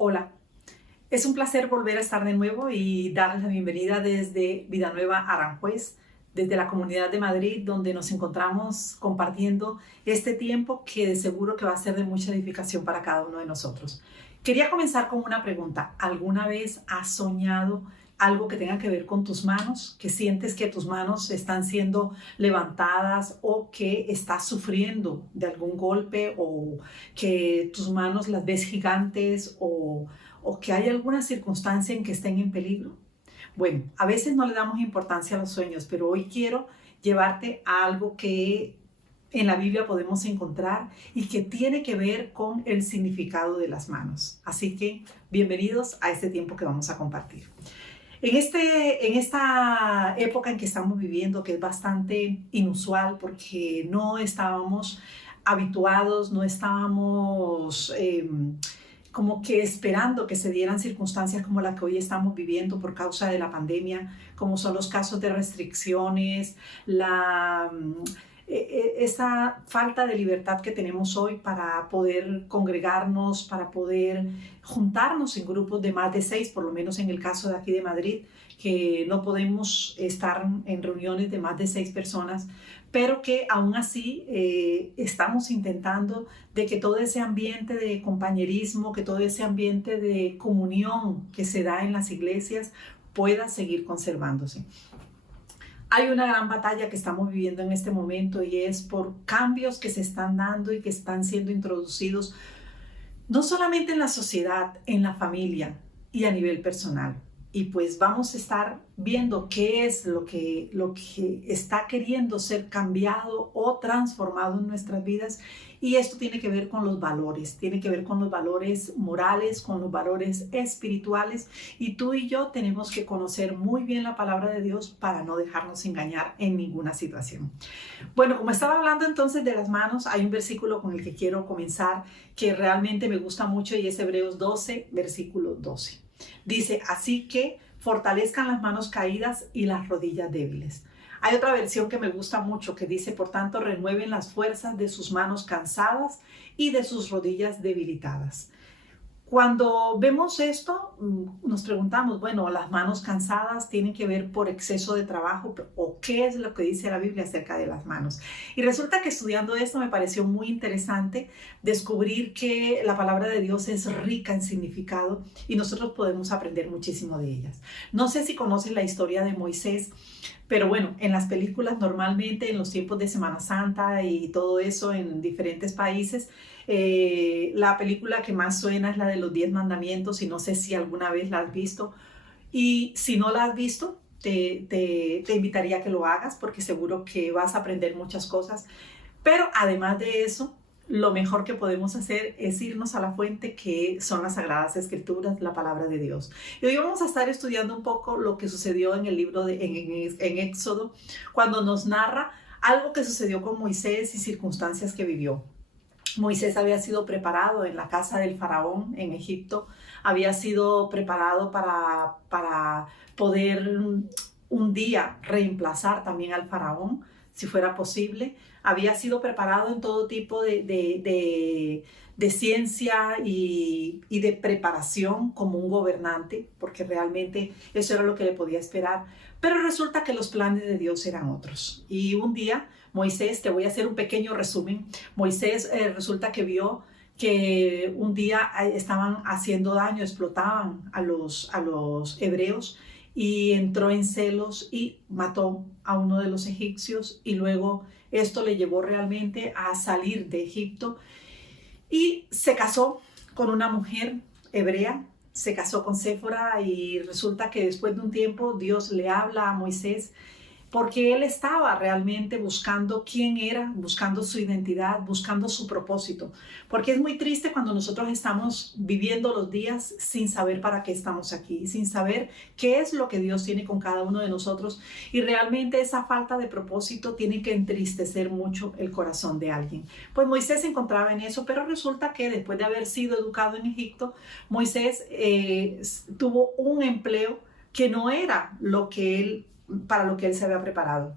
Hola, es un placer volver a estar de nuevo y darles la bienvenida desde Villanueva, Aranjuez, desde la Comunidad de Madrid, donde nos encontramos compartiendo este tiempo que de seguro que va a ser de mucha edificación para cada uno de nosotros. Quería comenzar con una pregunta. ¿Alguna vez has soñado algo que tenga que ver con tus manos? ¿Que sientes que tus manos están siendo levantadas o que estás sufriendo de algún golpe o que tus manos las ves gigantes o que hay alguna circunstancia en que estén en peligro? Bueno, a veces no le damos importancia a los sueños, pero hoy quiero llevarte a algo que en la Biblia podemos encontrar y que tiene que ver con el significado de las manos. Así que bienvenidos a este tiempo que vamos a compartir. En esta época en que estamos viviendo, que es bastante inusual porque no estábamos habituados, no estábamos como que esperando que se dieran circunstancias como la que hoy estamos viviendo por causa de la pandemia, como son los casos de restricciones, esa falta de libertad que tenemos hoy para poder congregarnos, para poder juntarnos en grupos de más de 6, por lo menos en el caso de aquí de Madrid, que no podemos estar en reuniones de más de 6 personas, pero que aún así estamos intentando de que todo ese ambiente de compañerismo, que todo ese ambiente de comunión que se da en las iglesias pueda seguir conservándose. Hay una gran batalla que estamos viviendo en este momento y es por cambios que se están dando y que están siendo introducidos no solamente en la sociedad, en la familia y a nivel personal. Y pues vamos a estar viendo qué es lo que está queriendo ser cambiado o transformado en nuestras vidas. Y esto tiene que ver con los valores, tiene que ver con los valores morales, con los valores espirituales. Y tú y yo tenemos que conocer muy bien la palabra de Dios para no dejarnos engañar en ninguna situación. Bueno, como estaba hablando entonces de las manos, hay un versículo con el que quiero comenzar que realmente me gusta mucho y es Hebreos 12, versículo 12. Dice, así que fortalezcan las manos caídas y las rodillas débiles. Hay otra versión que me gusta mucho que dice, por tanto, renueven las fuerzas de sus manos cansadas y de sus rodillas debilitadas. Cuando vemos esto, nos preguntamos, bueno, las manos cansadas tienen que ver por exceso de trabajo o qué es lo que dice la Biblia acerca de las manos. Y resulta que estudiando esto me pareció muy interesante descubrir que la palabra de Dios es rica en significado y nosotros podemos aprender muchísimo de ellas. No sé si conocen la historia de Moisés, pero bueno, en las películas normalmente en los tiempos de Semana Santa y todo eso en diferentes países, la película que más suena es la de los 10 mandamientos y no sé si alguna vez la has visto. Y si no la has visto, te invitaría a que lo hagas porque seguro que vas a aprender muchas cosas. Pero además de eso, lo mejor que podemos hacer es irnos a la fuente que son las Sagradas Escrituras, la palabra de Dios. Y hoy vamos a estar estudiando un poco lo que sucedió en el libro en Éxodo, cuando nos narra algo que sucedió con Moisés y circunstancias que vivió. Moisés había sido preparado en la casa del faraón en Egipto, había sido preparado para poder un día reemplazar también al faraón, si fuera posible. Había sido preparado en todo tipo de ciencia y de preparación como un gobernante, porque realmente eso era lo que le podía esperar. Pero resulta que los planes de Dios eran otros. Y un día Moisés, te voy a hacer un pequeño resumen, Moisés resulta que vio que un día estaban haciendo daño, explotaban a los hebreos y entró en celos y mató a uno de los egipcios y luego esto le llevó realmente a salir de Egipto y se casó con una mujer hebrea, se casó con Séfora y resulta que después de un tiempo Dios le habla a Moisés porque él estaba realmente buscando quién era, buscando su identidad, buscando su propósito. Porque es muy triste cuando nosotros estamos viviendo los días sin saber para qué estamos aquí, sin saber qué es lo que Dios tiene con cada uno de nosotros. Y realmente esa falta de propósito tiene que entristecer mucho el corazón de alguien. Pues Moisés se encontraba en eso, pero resulta que después de haber sido educado en Egipto, Moisés tuvo un empleo que no era para lo que él se había preparado.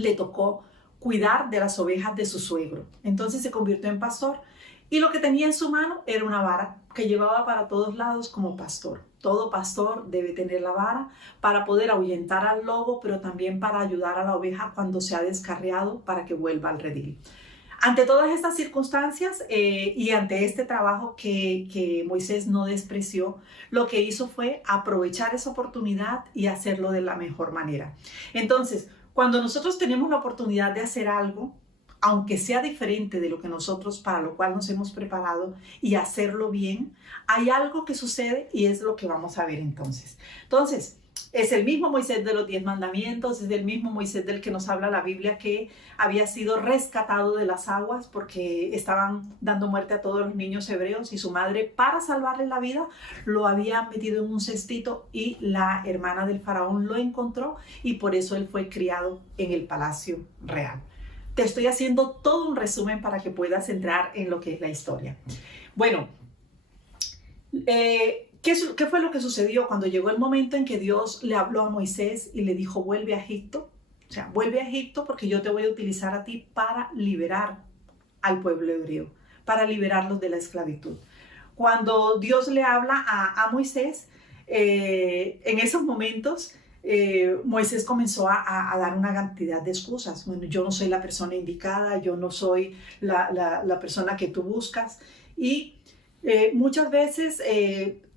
Le tocó cuidar de las ovejas de su suegro. Entonces se convirtió en pastor y lo que tenía en su mano era una vara que llevaba para todos lados como pastor. Todo pastor debe tener la vara para poder ahuyentar al lobo, pero también para ayudar a la oveja cuando se ha descarriado para que vuelva al redil. Ante todas estas circunstancias y ante este trabajo que Moisés no despreció, lo que hizo fue aprovechar esa oportunidad y hacerlo de la mejor manera. Entonces, cuando nosotros tenemos la oportunidad de hacer algo, aunque sea diferente de lo que nosotros, para lo cual nos hemos preparado, y hacerlo bien, hay algo que sucede y es lo que vamos a ver entonces. Entonces, es el mismo Moisés de los 10 mandamientos, es el mismo Moisés del que nos habla la Biblia, que había sido rescatado de las aguas porque estaban dando muerte a todos los niños hebreos y su madre, para salvarle la vida, lo había metido en un cestito y la hermana del faraón lo encontró y por eso él fue criado en el palacio real. Te estoy haciendo todo un resumen para que puedas entrar en lo que es la historia. Bueno, ¿qué fue lo que sucedió cuando llegó el momento en que Dios le habló a Moisés y le dijo, vuelve a Egipto? O sea, vuelve a Egipto porque yo te voy a utilizar a ti para liberar al pueblo hebreo, para liberarlos de la esclavitud. Cuando Dios le habla a Moisés, en esos momentos, Moisés comenzó a dar una cantidad de excusas. Bueno, yo no soy la persona indicada, yo no soy la persona que tú buscas. Y muchas veces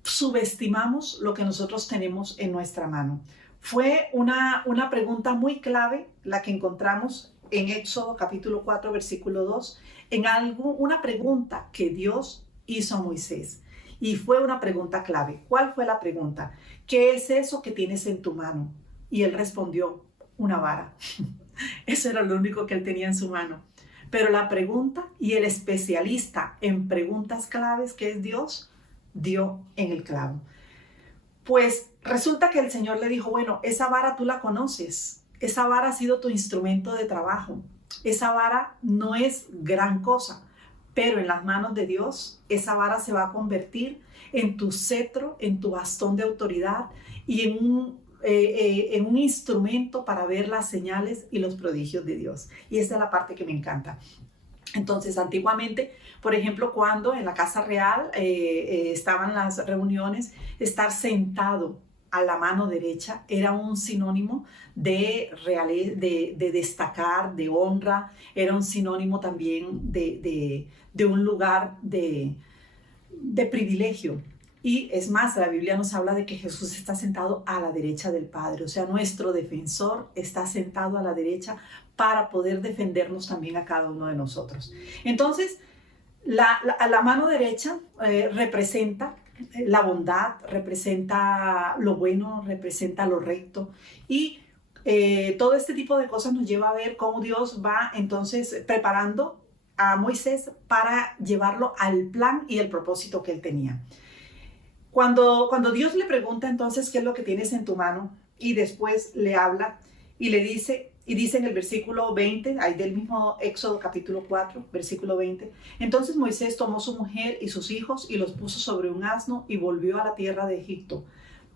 subestimamos lo que nosotros tenemos en nuestra mano. Fue una pregunta muy clave la que encontramos en Éxodo capítulo 4, versículo 2, una pregunta que Dios hizo a Moisés. Y fue una pregunta clave. ¿Cuál fue la pregunta? ¿Qué es eso que tienes en tu mano? Y él respondió, una vara. Eso era lo único que él tenía en su mano. Pero la pregunta, y el especialista en preguntas claves, que es Dios, dio en el clavo. Pues resulta que el Señor le dijo, bueno, esa vara tú la conoces. Esa vara ha sido tu instrumento de trabajo. Esa vara no es gran cosa. Pero en las manos de Dios, esa vara se va a convertir en tu cetro, en tu bastón de autoridad y en un instrumento para ver las señales y los prodigios de Dios. Y esta es la parte que me encanta. Entonces, antiguamente, por ejemplo, cuando en la casa real estaban las reuniones, estar sentado a la mano derecha era un sinónimo de destacar, de honra, era un sinónimo también de un lugar de privilegio. Y es más, la Biblia nos habla de que Jesús está sentado a la derecha del Padre, o sea, nuestro defensor está sentado a la derecha para poder defendernos también a cada uno de nosotros. Entonces, la mano derecha representa la bondad, representa lo bueno, representa lo recto y todo este tipo de cosas nos lleva a ver cómo Dios va entonces preparando a Moisés para llevarlo al plan y el propósito que él tenía. Cuando Dios le pregunta entonces qué es lo que tienes en tu mano y después le habla y le dice, y dice en el versículo 20, ahí del mismo Éxodo capítulo 4, versículo 20, entonces Moisés tomó su mujer y sus hijos y los puso sobre un asno y volvió a la tierra de Egipto.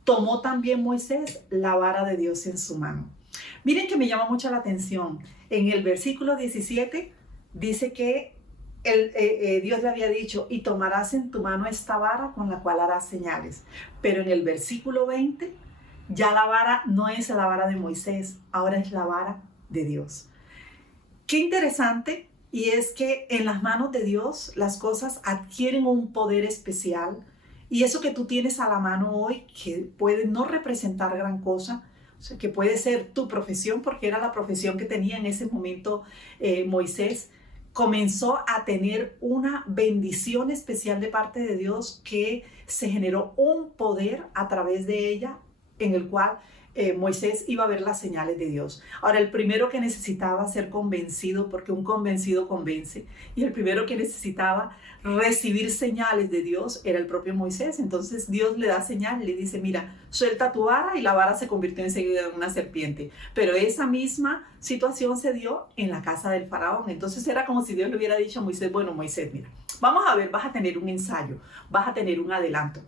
Tomó también Moisés la vara de Dios en su mano. Miren que me llama mucho la atención. En el versículo 17 dice que Dios le había dicho, y tomarás en tu mano esta vara con la cual harás señales. Pero en el versículo 20, ya la vara no es la vara de Moisés, ahora es la vara de Dios. Qué interesante, y es que en las manos de Dios las cosas adquieren un poder especial, y eso que tú tienes a la mano hoy, que puede no representar gran cosa, o sea, que puede ser tu profesión, porque era la profesión que tenía en ese momento Moisés, comenzó a tener una bendición especial de parte de Dios, que se generó un poder a través de ella en el cual Moisés iba a ver las señales de Dios. Ahora, el primero que necesitaba ser convencido, porque un convencido convence, y el primero que necesitaba recibir señales de Dios era el propio Moisés. Entonces Dios le da señal y le dice, mira, suelta tu vara, y la vara se convirtió enseguida en una serpiente. Pero esa misma situación se dio en la casa del faraón. Entonces era como si Dios le hubiera dicho a Moisés, bueno, Moisés, mira, vamos a ver, vas a tener un ensayo, vas a tener un adelanto,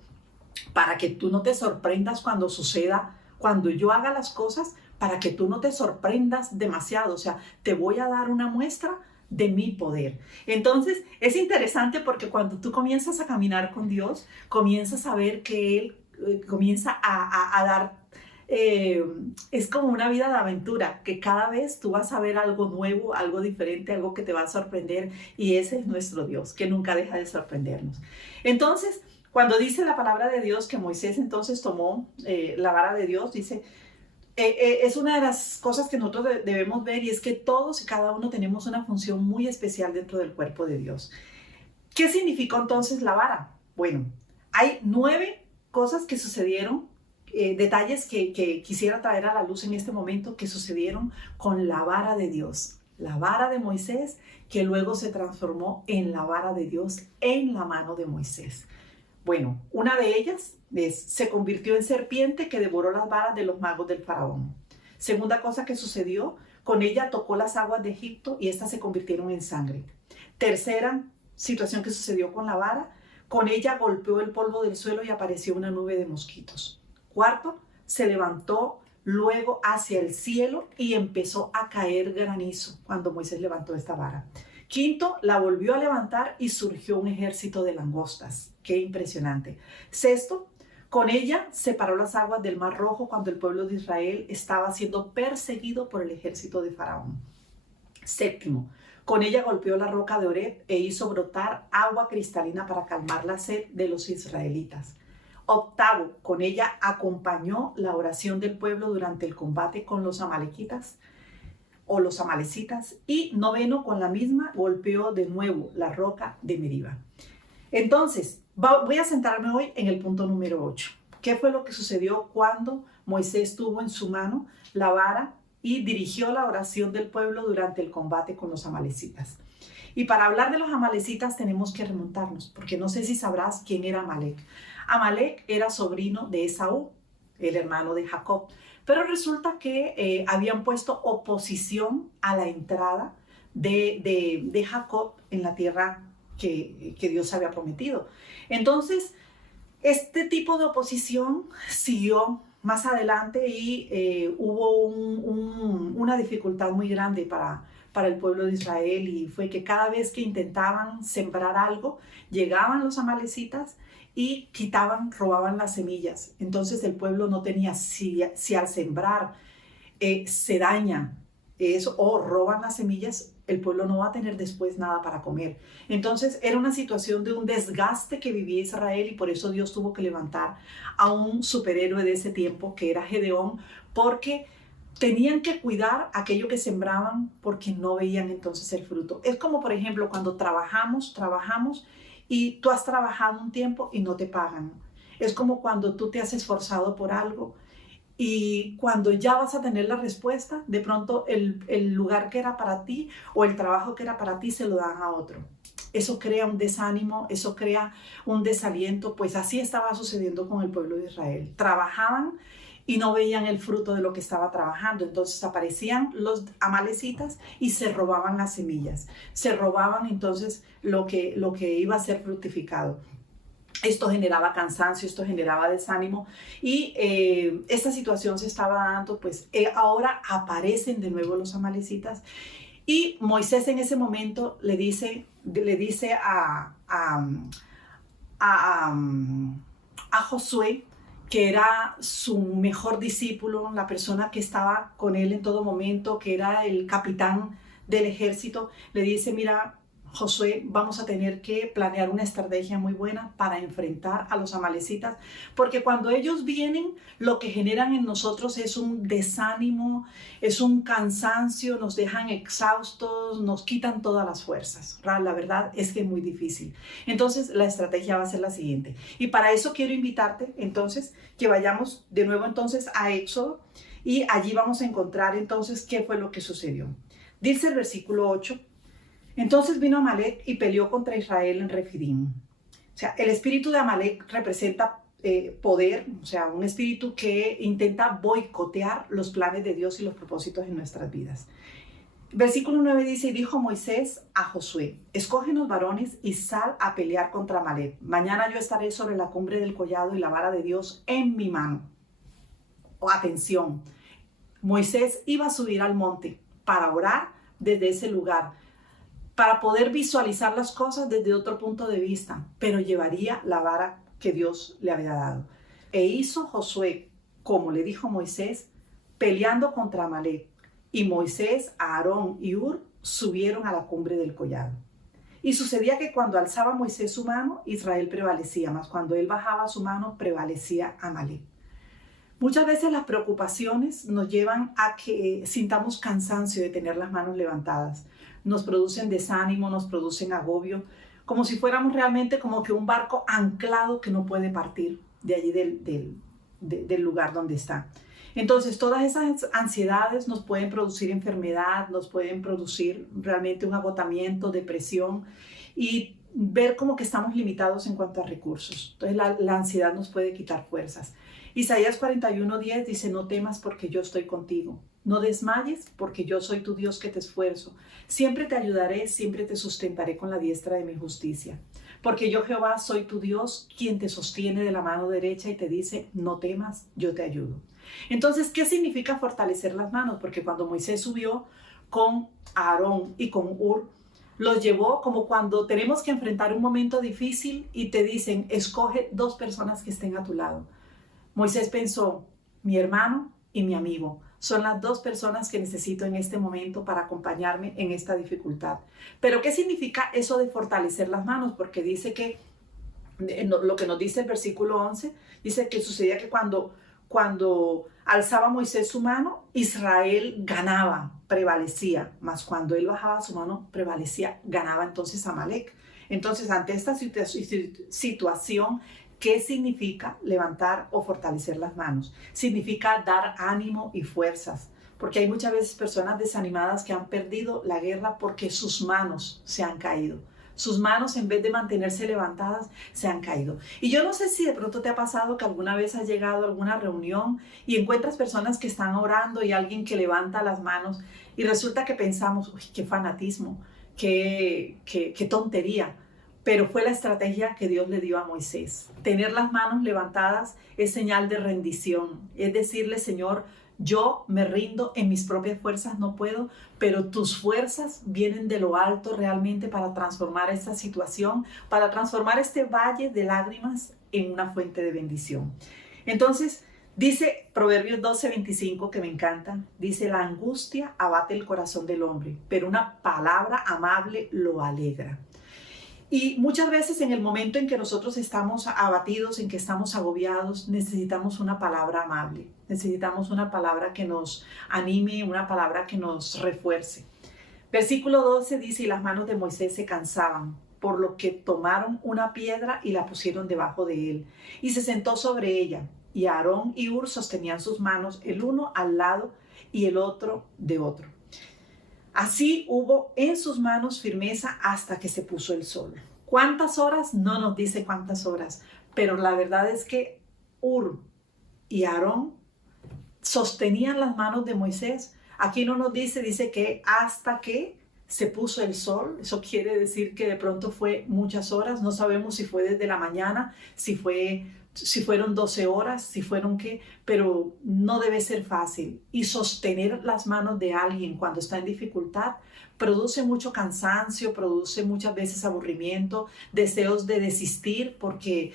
para que tú no te sorprendas cuando suceda, cuando yo haga las cosas, para que tú no te sorprendas demasiado. O sea, te voy a dar una muestra de mi poder. Entonces, es interesante porque cuando tú comienzas a caminar con Dios, comienzas a ver que Él comienza a dar, es como una vida de aventura, que cada vez tú vas a ver algo nuevo, algo diferente, algo que te va a sorprender, y ese es nuestro Dios, que nunca deja de sorprendernos. Entonces, cuando dice la palabra de Dios que Moisés entonces tomó la vara de Dios, dice, es una de las cosas que nosotros debemos ver, y es que todos y cada uno tenemos una función muy especial dentro del cuerpo de Dios. ¿Qué significó entonces la vara? Bueno, hay 9 cosas que sucedieron, detalles que quisiera traer a la luz en este momento, que sucedieron con la vara de Dios. La vara de Moisés, que luego se transformó en la vara de Dios en la mano de Moisés. Bueno, una de ellas se convirtió en serpiente que devoró las varas de los magos del faraón. Segunda cosa que sucedió, con ella tocó las aguas de Egipto y estas se convirtieron en sangre. Tercera situación que sucedió con la vara, con ella golpeó el polvo del suelo y apareció una nube de mosquitos. Cuarto, se levantó luego hacia el cielo y empezó a caer granizo cuando Moisés levantó esta vara. Quinto, la volvió a levantar y surgió un ejército de langostas. ¡Qué impresionante! Sexto, con ella separó las aguas del Mar Rojo cuando el pueblo de Israel estaba siendo perseguido por el ejército de Faraón. Séptimo, con ella golpeó la roca de Oreb e hizo brotar agua cristalina para calmar la sed de los israelitas. Octavo, con ella acompañó la oración del pueblo durante el combate con los amalequitas o los amalecitas. Y noveno, con la misma golpeó de nuevo la roca de Meriba. Entonces, voy a centrarme hoy en el punto número 8. ¿Qué fue lo que sucedió cuando Moisés tuvo en su mano la vara y dirigió la oración del pueblo durante el combate con los amalecitas? Y para hablar de los amalecitas tenemos que remontarnos, porque no sé si sabrás quién era Amalec. Amalec era sobrino de Esaú, el hermano de Jacob. Pero resulta que habían puesto oposición a la entrada de Jacob en la tierra que Dios había prometido. Entonces, este tipo de oposición siguió más adelante y hubo una dificultad muy grande para el pueblo de Israel, y fue que cada vez que intentaban sembrar algo, llegaban los amalecitas y robaban las semillas. Entonces el pueblo no tenía, si al sembrar se daña eso o roban las semillas, el pueblo no va a tener después nada para comer. Entonces era una situación de un desgaste que vivía Israel, y por eso Dios tuvo que levantar a un superhéroe de ese tiempo que era Gedeón, porque tenían que cuidar aquello que sembraban porque no veían entonces el fruto. Es como, por ejemplo, cuando trabajamos y tú has trabajado un tiempo y no te pagan. Es como cuando tú te has esforzado por algo y cuando ya vas a tener la respuesta, de pronto el lugar que era para ti o el trabajo que era para ti se lo dan a otro. Eso crea un desánimo, eso crea un desaliento. Pues así estaba sucediendo con el pueblo de Israel. Trabajaban y no veían el fruto de lo que estaba trabajando. Entonces aparecían los amalecitas y se robaban las semillas. Se robaban entonces lo que iba a ser fructificado. Esto generaba cansancio, esto generaba desánimo, y esta situación se estaba dando, pues ahora aparecen de nuevo los amalecitas, y Moisés en ese momento le dice a Josué, que era su mejor discípulo, la persona que estaba con él en todo momento, que era el capitán del ejército, le dice: mira, Josué, vamos a tener que planear una estrategia muy buena para enfrentar a los amalecitas, porque cuando ellos vienen, lo que generan en nosotros es un desánimo, es un cansancio, nos dejan exhaustos, nos quitan todas las fuerzas. La verdad es que es muy difícil. Entonces, la estrategia va a ser la siguiente. Y para eso quiero invitarte, entonces, que vayamos de nuevo entonces a Éxodo, y allí vamos a encontrar entonces qué fue lo que sucedió. Dice el versículo 8: entonces vino Amalec y peleó contra Israel en Refidim. O sea, el espíritu de Amalec representa poder, o sea, un espíritu que intenta boicotear los planes de Dios y los propósitos en nuestras vidas. Versículo 9 dice: y dijo Moisés a Josué: escógenos varones y sal a pelear contra Amalec. Mañana yo estaré sobre la cumbre del collado y la vara de Dios en mi mano. Atención, Moisés iba a subir al monte para orar desde ese lugar. para poder visualizar las cosas desde otro punto de vista, pero llevaría la vara que Dios le había dado. E hizo Josué, como le dijo Moisés, peleando contra Amalec. Y Moisés, Aarón y Hur subieron a la cumbre del collado. Y sucedía que cuando alzaba Moisés su mano, Israel prevalecía, mas cuando él bajaba su mano, prevalecía Amalec. Muchas veces las preocupaciones nos llevan a que sintamos cansancio de tener las manos levantadas. Nos producen desánimo, nos producen agobio, como si fuéramos realmente como que un barco anclado que no puede partir de allí del lugar donde está. Entonces, todas esas ansiedades nos pueden producir enfermedad, nos pueden producir realmente un agotamiento, depresión y ver como que estamos limitados en cuanto a recursos. Entonces, la ansiedad nos puede quitar fuerzas. Isaías 41:10 dice, no temas porque yo estoy contigo. No desmayes porque yo soy tu Dios que te esfuerzo. Siempre te ayudaré, siempre te sustentaré con la diestra de mi justicia. Porque yo Jehová soy tu Dios, quien te sostiene de la mano derecha y te dice, no temas, yo te ayudo. Entonces, ¿qué significa fortalecer las manos? Porque cuando Moisés subió con Aarón y con Hur, los llevó como cuando tenemos que enfrentar un momento difícil y te dicen, escoge 2 personas que estén a tu lado. Moisés pensó, mi hermano y mi amigo son las 2 personas que necesito en este momento para acompañarme en esta dificultad. Pero ¿qué significa eso de fortalecer las manos? Porque dice que, lo que nos dice el versículo 11, dice que sucedía que cuando alzaba Moisés su mano, Israel ganaba, prevalecía, mas cuando él bajaba su mano, prevalecía, ganaba entonces Amalec. Entonces, ante esta situación, ¿qué significa levantar o fortalecer las manos? Significa dar ánimo y fuerzas, porque hay muchas veces personas desanimadas que han perdido la guerra porque sus manos se han caído. Sus manos, en vez de mantenerse levantadas, se han caído. Y yo no sé si de pronto te ha pasado que alguna vez has llegado a alguna reunión y encuentras personas que están orando y alguien que levanta las manos y resulta que pensamos, uy, qué fanatismo, qué tontería. Pero fue la estrategia que Dios le dio a Moisés. Tener las manos levantadas es señal de rendición. Es decirle, Señor, yo me rindo, en mis propias fuerzas no puedo, pero tus fuerzas vienen de lo alto realmente para transformar esta situación, para transformar este valle de lágrimas en una fuente de bendición. Entonces, dice Proverbios 12:25, que me encanta, dice, la angustia abate el corazón del hombre, pero una palabra amable lo alegra. Y muchas veces en el momento en que nosotros estamos abatidos, en que estamos agobiados, necesitamos una palabra amable, necesitamos una palabra que nos anime, una palabra que nos refuerce. Versículo 12 dice, y las manos de Moisés se cansaban, por lo que tomaron una piedra y la pusieron debajo de él, y se sentó sobre ella, y Aarón y Hur sostenían sus manos, el uno al lado y el otro de otro. Así hubo en sus manos firmeza hasta que se puso el sol. ¿Cuántas horas? No nos dice cuántas horas, pero la verdad es que Hur y Aarón sostenían las manos de Moisés. Aquí no nos dice, dice que hasta que se puso el sol. Eso quiere decir que de pronto fue muchas horas. No sabemos si fue desde la mañana, si fueron 12 horas, si fueron qué, pero no debe ser fácil. Y sostener las manos de alguien cuando está en dificultad produce mucho cansancio, produce muchas veces aburrimiento, deseos de desistir, porque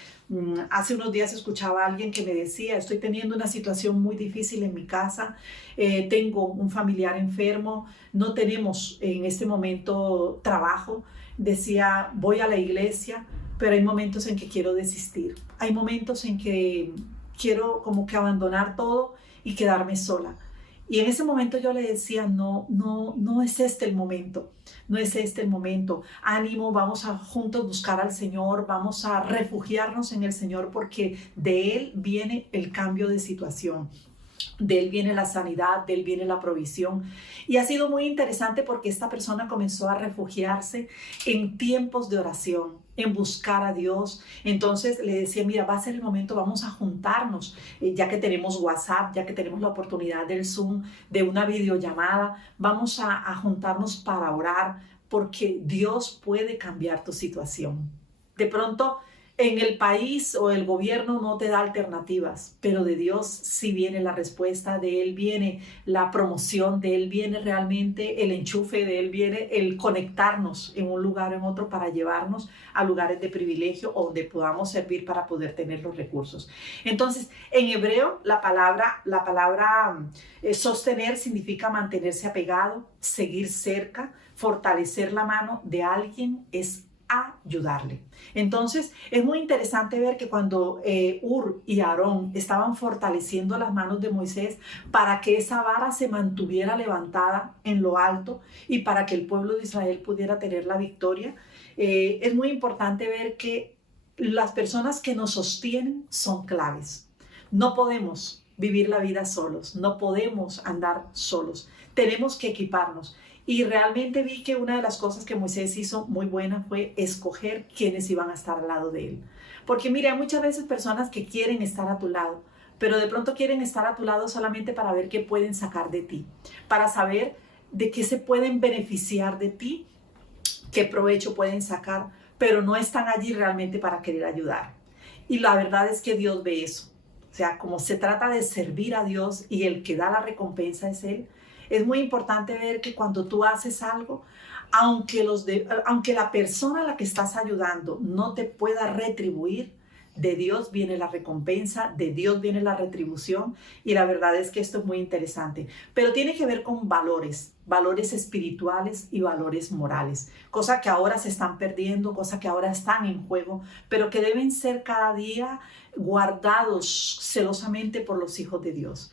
hace unos días escuchaba a alguien que me decía, estoy teniendo una situación muy difícil en mi casa, tengo un familiar enfermo, no tenemos en este momento trabajo, decía, voy a la iglesia, pero hay momentos en que quiero desistir, hay momentos en que quiero como que abandonar todo y quedarme sola. Y en ese momento yo le decía, no es este el momento, no es este el momento. Ánimo, vamos a juntos buscar al Señor, vamos a refugiarnos en el Señor porque de Él viene el cambio de situación. De Él viene la sanidad, de Él viene la provisión. Y ha sido muy interesante porque esta persona comenzó a refugiarse en tiempos de oración, en buscar a Dios. Entonces le decía, mira, va a ser el momento, vamos a juntarnos, ya que tenemos WhatsApp, ya que tenemos la oportunidad del Zoom, de una videollamada, vamos a juntarnos para orar porque Dios puede cambiar tu situación. De pronto En el país o el gobierno no te da alternativas, pero de Dios sí viene la respuesta, de Él viene la promoción, de Él viene realmente el enchufe, de Él viene el conectarnos en un lugar o en otro para llevarnos a lugares de privilegio o donde podamos servir para poder tener los recursos. Entonces, en hebreo, la palabra sostener significa mantenerse apegado, seguir cerca, fortalecer la mano de alguien es ayudarle. Entonces, es muy interesante ver que cuando Ur y Aarón estaban fortaleciendo las manos de Moisés para que esa vara se mantuviera levantada en lo alto y para que el pueblo de Israel pudiera tener la victoria, es muy importante ver que las personas que nos sostienen son claves. No podemos vivir la vida solos, no podemos andar solos, tenemos que equiparnos. Y realmente vi que una de las cosas que Moisés hizo muy buena fue escoger quiénes iban a estar al lado de él. Porque mira, hay muchas veces personas que quieren estar a tu lado, pero de pronto quieren estar a tu lado solamente para ver qué pueden sacar de ti, para saber de qué se pueden beneficiar de ti, qué provecho pueden sacar, pero no están allí realmente para querer ayudar. Y la verdad es que Dios ve eso. O sea, como se trata de servir a Dios y el que da la recompensa es Él, es muy importante ver que cuando tú haces algo, aunque la persona a la que estás ayudando no te pueda retribuir, de Dios viene la recompensa, de Dios viene la retribución, y la verdad es que esto es muy interesante, pero tiene que ver con valores, valores espirituales y valores morales, cosa que ahora se están perdiendo, cosa que ahora están en juego, pero que deben ser cada día guardados celosamente por los hijos de Dios.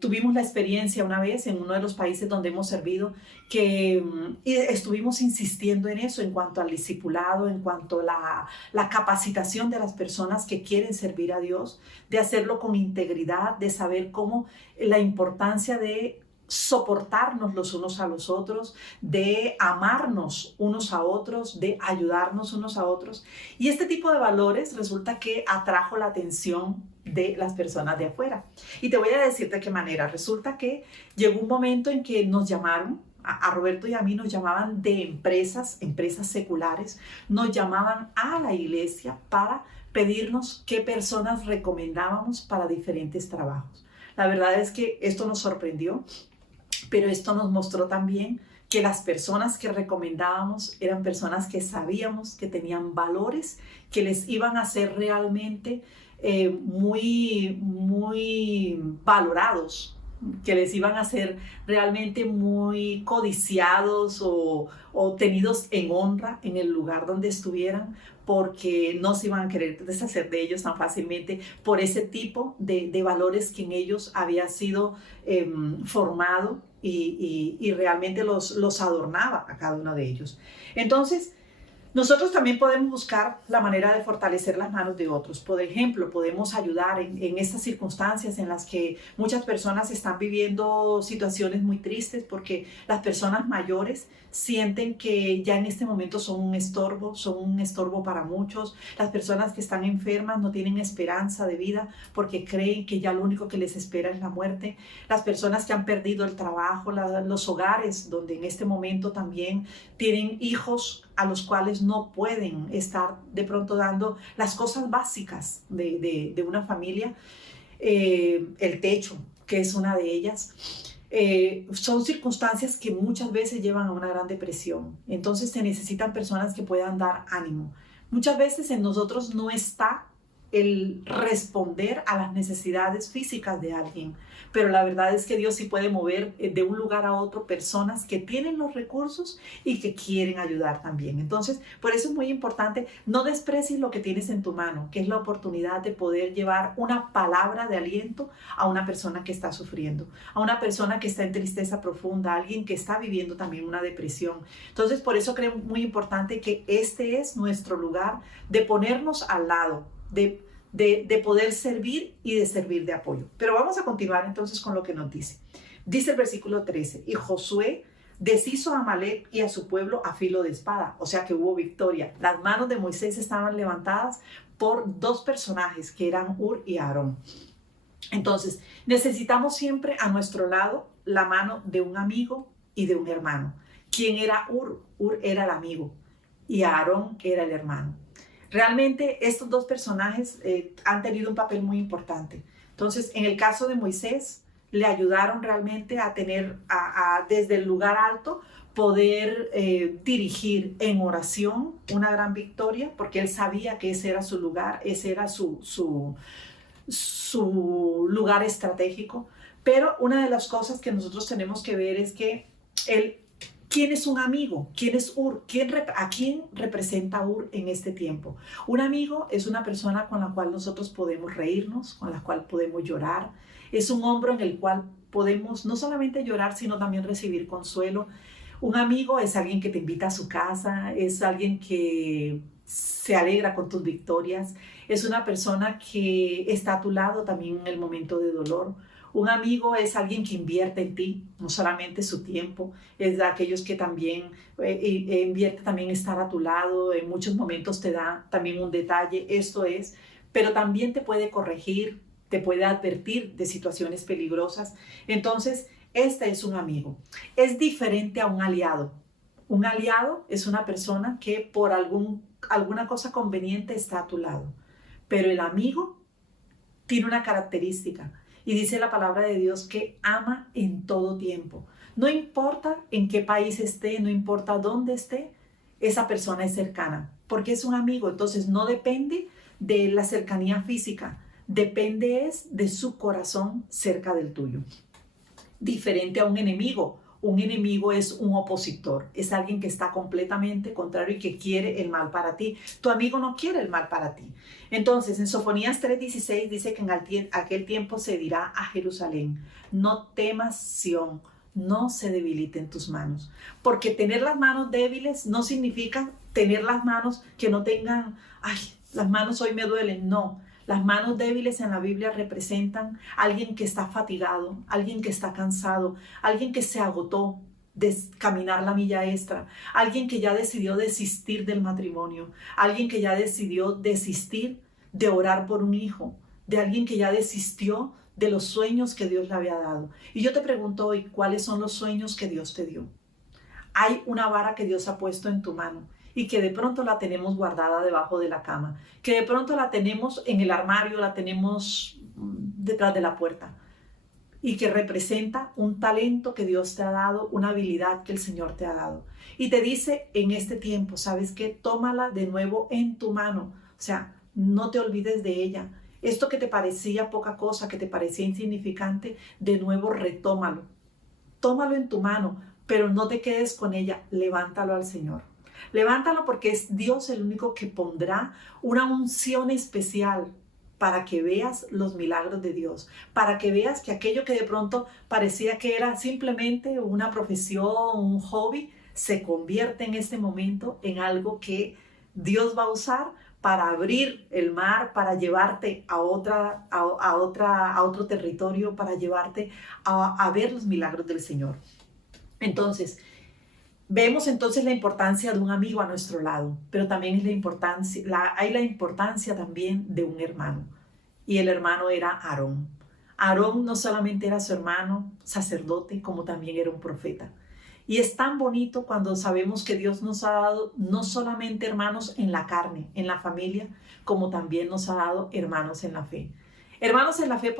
Tuvimos la experiencia una vez en uno de los países donde hemos servido que y estuvimos insistiendo en eso en cuanto al discipulado, en cuanto a la capacitación de las personas que quieren servir a Dios, de hacerlo con integridad, de saber cómo la importancia de soportarnos los unos a los otros, de amarnos unos a otros, de ayudarnos unos a otros. Y este tipo de valores resulta que atrajo la atención de las personas de afuera. Y te voy a decir de qué manera. Resulta que llegó un momento en que nos llamaron, a Roberto y a mí nos llamaban de empresas seculares, nos llamaban a la iglesia para pedirnos qué personas recomendábamos para diferentes trabajos. La verdad es que esto nos sorprendió, pero esto nos mostró también que las personas que recomendábamos eran personas que sabíamos que tenían valores que les iban a ser realmente muy valorados, que les iban a ser realmente muy codiciados o tenidos en honra en el lugar donde estuvieran, porque no se iban a querer deshacer de ellos tan fácilmente por ese tipo de valores que en ellos había sido formado y realmente los adornaba a cada uno de ellos. Entonces, nosotros también podemos buscar la manera de fortalecer las manos de otros. Por ejemplo, podemos ayudar en estas circunstancias en las que muchas personas están viviendo situaciones muy tristes porque las personas mayores sienten que ya en este momento son un estorbo para muchos. Las personas que están enfermas no tienen esperanza de vida porque creen que ya lo único que les espera es la muerte. Las personas que han perdido el trabajo, los hogares donde en este momento también tienen hijos a los cuales no pueden estar de pronto dando las cosas básicas de una familia, el techo, que es una de ellas. Son circunstancias que muchas veces llevan a una gran depresión. Entonces se necesitan personas que puedan dar ánimo. Muchas veces en nosotros no está el responder a las necesidades físicas de alguien, pero la verdad es que Dios sí puede mover de un lugar a otro personas que tienen los recursos y que quieren ayudar también. Entonces, por eso es muy importante, no desprecies lo que tienes en tu mano, que es la oportunidad de poder llevar una palabra de aliento a una persona que está sufriendo, a una persona que está en tristeza profunda, a alguien que está viviendo también una depresión. Entonces, por eso creo muy importante que este es nuestro lugar de ponernos al lado, de poder servir y de servir de apoyo. Pero vamos a continuar entonces con lo que nos dice. Dice el versículo 13, y Josué deshizo a Amalec y a su pueblo a filo de espada, o sea que hubo victoria. Las manos de Moisés estaban levantadas por dos personajes que eran Ur y Aarón. Entonces, necesitamos siempre a nuestro lado la mano de un amigo y de un hermano. ¿Quién era Ur? Ur era el amigo y Aarón era el hermano. Realmente estos dos personajes han tenido un papel muy importante. Entonces, en el caso de Moisés, le ayudaron realmente a tener, desde el lugar alto, poder dirigir en oración una gran victoria, porque él sabía que ese era su lugar, ese era su lugar estratégico. Pero una de las cosas que nosotros tenemos que ver es que ¿quién es un amigo? ¿Quién es Ur? ¿A quién representa Ur en este tiempo? Un amigo es una persona con la cual nosotros podemos reírnos, con la cual podemos llorar. Es un hombro en el cual podemos no solamente llorar, sino también recibir consuelo. Un amigo es alguien que te invita a su casa, es alguien que se alegra con tus victorias, es una persona que está a tu lado también en el momento de dolor. Un amigo es alguien que invierte en ti, no solamente su tiempo, es de aquellos que también invierte también estar a tu lado, en muchos momentos te da también un detalle, esto es, pero también te puede corregir, te puede advertir de situaciones peligrosas. Entonces, este es un amigo. Es diferente a un aliado. Un aliado es una persona que por alguna cosa conveniente está a tu lado, pero el amigo tiene una característica. Y dice la palabra de Dios que ama en todo tiempo. No importa en qué país esté, no importa dónde esté, esa persona es cercana, porque es un amigo. Entonces no depende de la cercanía física, depende es de su corazón cerca del tuyo. Diferente a un enemigo. Un enemigo es un opositor, es alguien que está completamente contrario y que quiere el mal para ti. Tu amigo no quiere el mal para ti. Entonces, en Sofonías 3:16 dice que en aquel tiempo se dirá a Jerusalén: no temas, Sión, no se debiliten tus manos. Porque tener las manos débiles no significa tener las manos que no tengan, ay, las manos hoy me duelen, no. Las manos débiles en la Biblia representan a alguien que está fatigado, alguien que está cansado, alguien que se agotó de caminar la milla extra, alguien que ya decidió desistir del matrimonio, alguien que ya decidió desistir de orar por un hijo, de alguien que ya desistió de los sueños que Dios le había dado. Y yo te pregunto hoy, ¿cuáles son los sueños que Dios te dio? Hay una vara que Dios ha puesto en tu mano y que de pronto la tenemos guardada debajo de la cama, que de pronto la tenemos en el armario, la tenemos detrás de la puerta y que representa un talento que Dios te ha dado, una habilidad que el Señor te ha dado. Y te dice en este tiempo, ¿sabes qué? Tómala de nuevo en tu mano, o sea, no te olvides de ella. Esto que te parecía poca cosa, que te parecía insignificante, de nuevo retómalo. Tómalo en tu mano, pero no te quedes con ella, levántalo al Señor. Levántalo porque es Dios el único que pondrá una unción especial para que veas los milagros de Dios, para que veas que aquello que de pronto parecía que era simplemente una profesión, un hobby, se convierte en este momento en algo que Dios va a usar para abrir el mar, para llevarte a otro territorio, para llevarte a ver los milagros del Señor. Entonces, vemos entonces la importancia de un amigo a nuestro lado, pero también hay la importancia también de un hermano. Y el hermano era Aarón. Aarón no solamente era su hermano sacerdote, como también era un profeta. Y es tan bonito cuando sabemos que Dios nos ha dado no solamente hermanos en la carne, en la familia, como también nos ha dado hermanos en la fe. Hermanos en la fe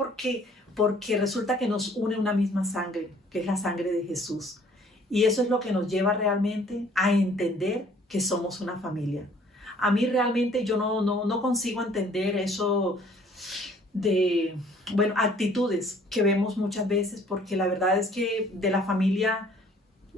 porque resulta que nos une una misma sangre, que es la sangre de Jesús. Y eso es lo que nos lleva realmente a entender que somos una familia. A mí realmente yo no consigo entender eso de, actitudes que vemos muchas veces, porque la verdad es que de la familia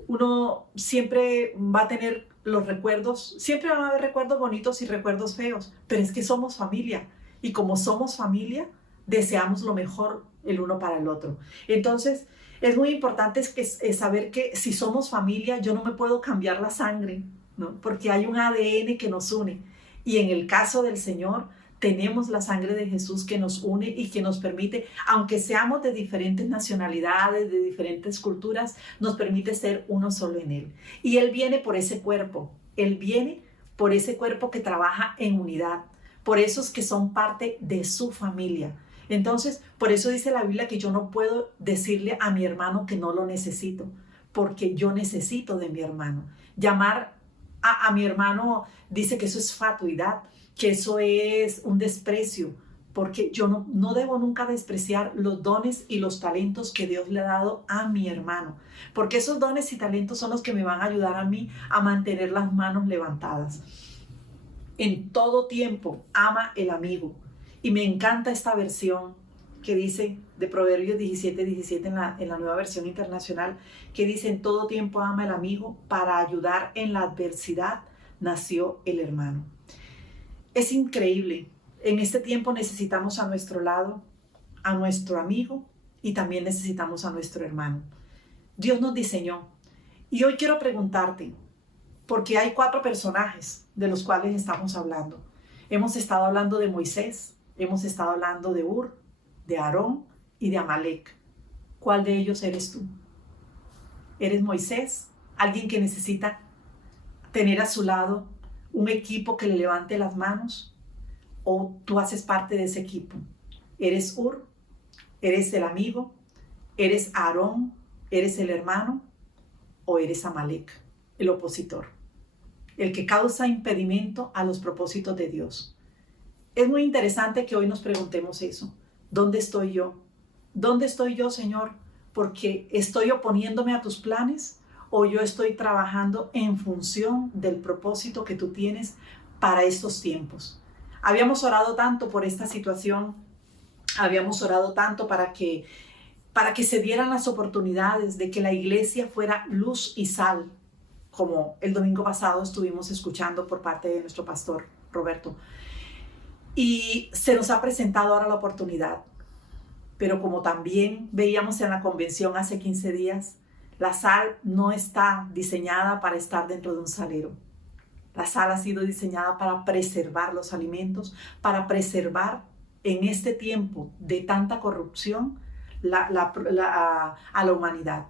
uno siempre va a tener los recuerdos, siempre van a haber recuerdos bonitos y recuerdos feos, pero es que somos familia y como somos familia, deseamos lo mejor el uno para el otro. Entonces, es muy importante saber que si somos familia, yo no me puedo cambiar la sangre, ¿no? Porque hay un ADN que nos une. Y en el caso del Señor, tenemos la sangre de Jesús que nos une y que nos permite, aunque seamos de diferentes nacionalidades, de diferentes culturas, nos permite ser uno solo en Él. Y Él viene por ese cuerpo. Él viene por ese cuerpo que trabaja en unidad, por esos que son parte de su familia. Entonces, por eso dice la Biblia que yo no puedo decirle a mi hermano que no lo necesito, porque yo necesito de mi hermano. Llamar a mi hermano dice que eso es fatuidad, que eso es un desprecio, porque yo no debo nunca despreciar los dones y los talentos que Dios le ha dado a mi hermano, porque esos dones y talentos son los que me van a ayudar a mí a mantener las manos levantadas. En todo tiempo ama el amigo. Y me encanta esta versión que dice de Proverbios 17:17 en la nueva versión internacional, que dice: en todo tiempo ama el amigo, para ayudar en la adversidad nació el hermano. Es increíble. En este tiempo necesitamos a nuestro lado a nuestro amigo y también necesitamos a nuestro hermano. Dios nos diseñó. Y hoy quiero preguntarte, porque hay 4 personajes de los cuales estamos hablando. Hemos estado hablando de Moisés, hemos estado hablando de Ur, de Aarón y de Amalek. ¿Cuál de ellos eres tú? ¿Eres Moisés, alguien que necesita tener a su lado un equipo que le levante las manos? ¿O tú haces parte de ese equipo? ¿Eres Ur? ¿Eres el amigo? ¿Eres Aarón? ¿Eres el hermano? ¿O eres Amalek, el opositor, el que causa impedimento a los propósitos de Dios? Es muy interesante que hoy nos preguntemos eso. ¿Dónde estoy yo? ¿Dónde estoy yo, Señor? ¿Porque estoy oponiéndome a tus planes o yo estoy trabajando en función del propósito que tú tienes para estos tiempos? Habíamos orado tanto por esta situación, habíamos orado tanto para que se dieran las oportunidades de que la iglesia fuera luz y sal, como el domingo pasado estuvimos escuchando por parte de nuestro pastor Roberto. Y se nos ha presentado ahora la oportunidad. Pero como también veíamos en la convención hace 15 días, la sal no está diseñada para estar dentro de un salero. La sal ha sido diseñada para preservar los alimentos, para preservar en este tiempo de tanta corrupción a la humanidad.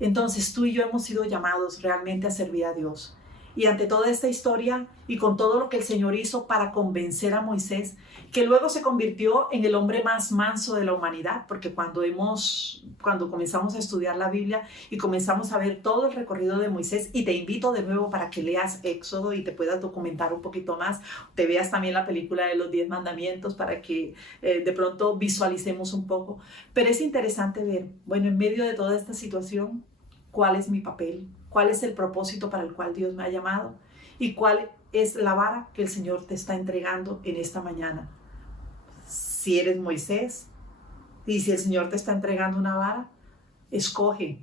Entonces tú y yo hemos sido llamados realmente a servir a Dios. Y ante toda esta historia y con todo lo que el Señor hizo para convencer a Moisés, que luego se convirtió en el hombre más manso de la humanidad, porque cuando comenzamos a estudiar la Biblia y comenzamos a ver todo el recorrido de Moisés, y te invito de nuevo para que leas Éxodo y te puedas documentar un poquito más, te veas también la película de los 10 mandamientos para que de pronto visualicemos un poco. Pero es interesante ver, bueno, en medio de toda esta situación, ¿cuál es mi papel? ¿Cuál es el propósito para el cual Dios me ha llamado? ¿Y cuál es la vara que el Señor te está entregando en esta mañana? Si eres Moisés y si el Señor te está entregando una vara, escoge.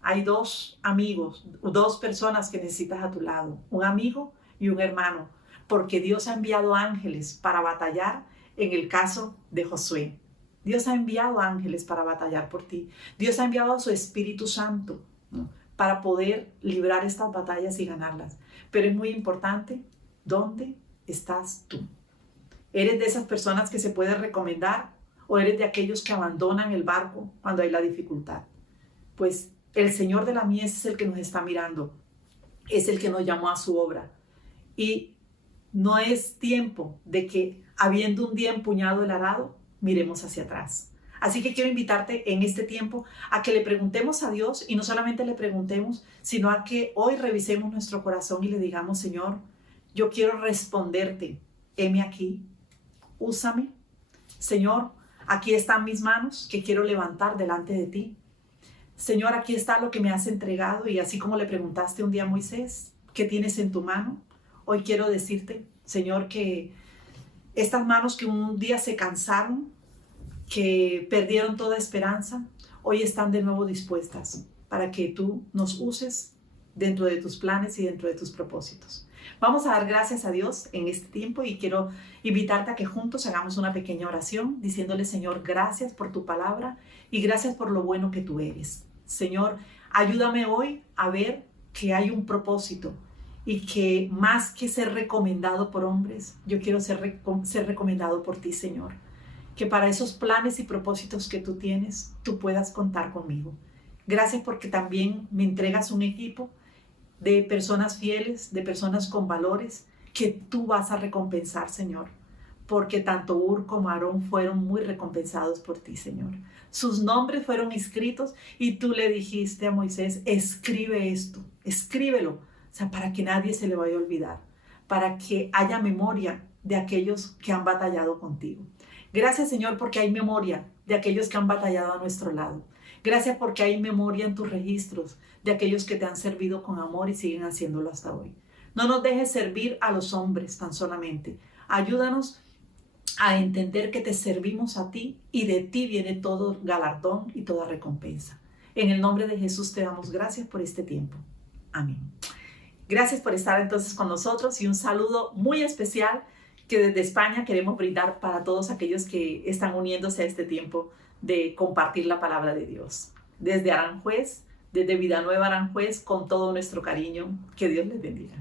Hay 2 amigos, 2 personas que necesitas a tu lado, un amigo y un hermano, porque Dios ha enviado ángeles para batallar en el caso de Josué. Dios ha enviado ángeles para batallar por ti. Dios ha enviado a su Espíritu Santo, ¿no?, para poder librar estas batallas y ganarlas. Pero es muy importante, ¿dónde estás tú? ¿Eres de esas personas que se puede recomendar o eres de aquellos que abandonan el barco cuando hay la dificultad? Pues el Señor de la mies es el que nos está mirando, es el que nos llamó a su obra. Y no es tiempo de que, habiendo un día empuñado el arado, miremos hacia atrás. Así que quiero invitarte en este tiempo a que le preguntemos a Dios, y no solamente le preguntemos, sino a que hoy revisemos nuestro corazón y le digamos: Señor, yo quiero responderte, heme aquí, úsame. Señor, aquí están mis manos que quiero levantar delante de ti. Señor, aquí está lo que me has entregado, y así como le preguntaste un día a Moisés, ¿qué tienes en tu mano? Hoy quiero decirte, Señor, que estas manos que un día se cansaron, que perdieron toda esperanza, hoy están de nuevo dispuestas para que tú nos uses dentro de tus planes y dentro de tus propósitos. Vamos a dar gracias a Dios en este tiempo y quiero invitarte a que juntos hagamos una pequeña oración diciéndole: Señor, gracias por tu palabra y gracias por lo bueno que tú eres. Señor, ayúdame hoy a ver que hay un propósito y que más que ser recomendado por hombres, yo quiero ser recomendado por ti, Señor. Que para esos planes y propósitos que tú tienes, tú puedas contar conmigo. Gracias porque también me entregas un equipo de personas fieles, de personas con valores, que tú vas a recompensar, Señor. Porque tanto Ur como Aarón fueron muy recompensados por ti, Señor. Sus nombres fueron inscritos y tú le dijiste a Moisés: escribe esto, escríbelo, o sea, para que nadie se le vaya a olvidar, para que haya memoria de aquellos que han batallado contigo. Gracias, Señor, porque hay memoria de aquellos que han batallado a nuestro lado. Gracias porque hay memoria en tus registros de aquellos que te han servido con amor y siguen haciéndolo hasta hoy. No nos dejes servir a los hombres tan solamente. Ayúdanos a entender que te servimos a ti y de ti viene todo galardón y toda recompensa. En el nombre de Jesús te damos gracias por este tiempo. Amén. Gracias por estar entonces con nosotros y un saludo muy especial que desde España queremos brindar para todos aquellos que están uniéndose a este tiempo de compartir la palabra de Dios. Desde Aranjuez, desde Vida Nueva Aranjuez, con todo nuestro cariño, que Dios les bendiga.